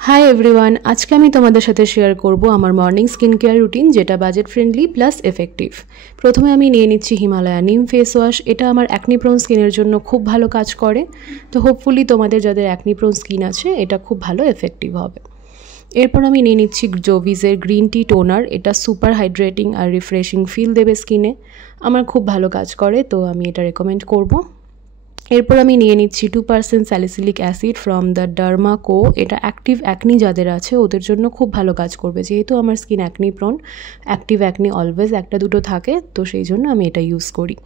High everyone, आज के आमी तोमादेर साथे शेयर करब आमार मर्निंग स्किन केयर रूटीन जेटा बाजेट फ्रेंडलि प्लस एफेक्टिव। प्रथमे आमी निये निচ্ছি हिमालया नीम फेस वाश। एटा आमार एक्ने प्रोन स्किनेर जोन्नो खूब भालो काज करे। तो होपफुली तोमादेर जादेर एक्ने प्रोन स्किन आछे एटा खूब भालो एफेक्टिव होबे। एरपर आमी निये निচ্ছি जोविजेर ग्रीन टी टोनार। एटा सुपार हाइड्रेटिंग और रिफ्रेशिंग फिल देबे स्किने, आमार खूब भालो काज करे, तो आमी एटा रेकमेंड करब। एरपर आमी निये निচ্ছি 2% सैलिसिलिक एसिड फ्रम द डार्मा को। एटा एक्टिव एक्नी जादेर आछे ओदेर जोन्नो खूब भालो काज करबे, जेहेतु आमार skin acne prone. Active acne always एकटा दुटो थाके, तो सेई जोन्नो आमी एटा यूज करी।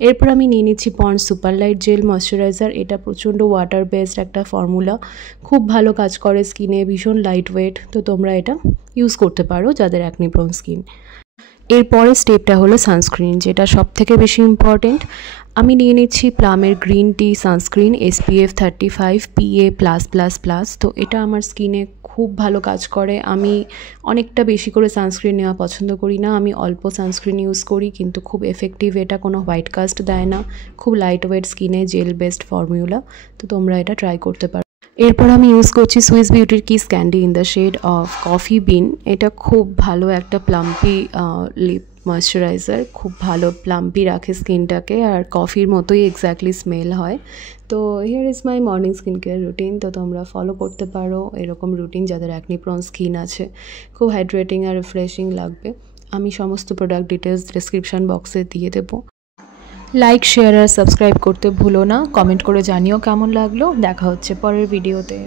एरपर आमी निये निচ্ছি पन्ड्स सुपार लाइट जेल मयश्चाराइजार। एटा प्रचंड वाटार बेस्ड एकटा फर्मुला, खूब भालो काज करे स्किने, भीषण लाइट वेट। तो तोमरा एटा यूज करते पारो जादेर एक्नी प्रोन स्किन। एरपर स्टेपटा हलो सानस्क्रिन, जेटा सबथेके बेशी इम्पर्टेंट। आमी निये निচ্ছি प्लामेर green tea sunscreen SPF 35 PA+++। तो एटा आमार स्किने खूब भालो काज करे। आमी अनेकटा बेशी करे सानस्क्रिन नेওয়া पछंद करी ना, आमी अल्प सानस्क्रिन यूज करी, किन्तु खूब एफेक्टिव। एटा कोनो व्हाइट कास्ट देय ना, खूब लाइट वेट स्किने जेल बेस्ड फर्मुला। तो तोमरा एटा ट्राई करते पारो। एरपर आमी यूज करছি সুইস বিউটির kiss candy in the shade of coffee bean. এটা খুব ভালো একটা প্লাম্পি লিপ ময়শ্চারাইজার, খুব ভালো প্লাম্পি রাখে স্কিনটাকে, আর কফির মতোই এক্স্যাক্টলি স্মেল হয়। তো here is my morning skin care routine. তো তোমরা ফলো করতে পারো এরকম রুটিন যাদের অ্যাকনি প্রন স্কিন আছে। খুব হাইড্রেটিং আর রিফ্রেশিং লাগবে। আমি সমস্ত প্রোডাক্ট ডিটেলস ডেসক্রিপশন বক্সে দিয়ে দেবো। लाइक शेयर और सबस्क्राइब करते भूलो ना। कमेंट करे जानियो केमन लागलो। देखा होच्छे परेर भिडियोते।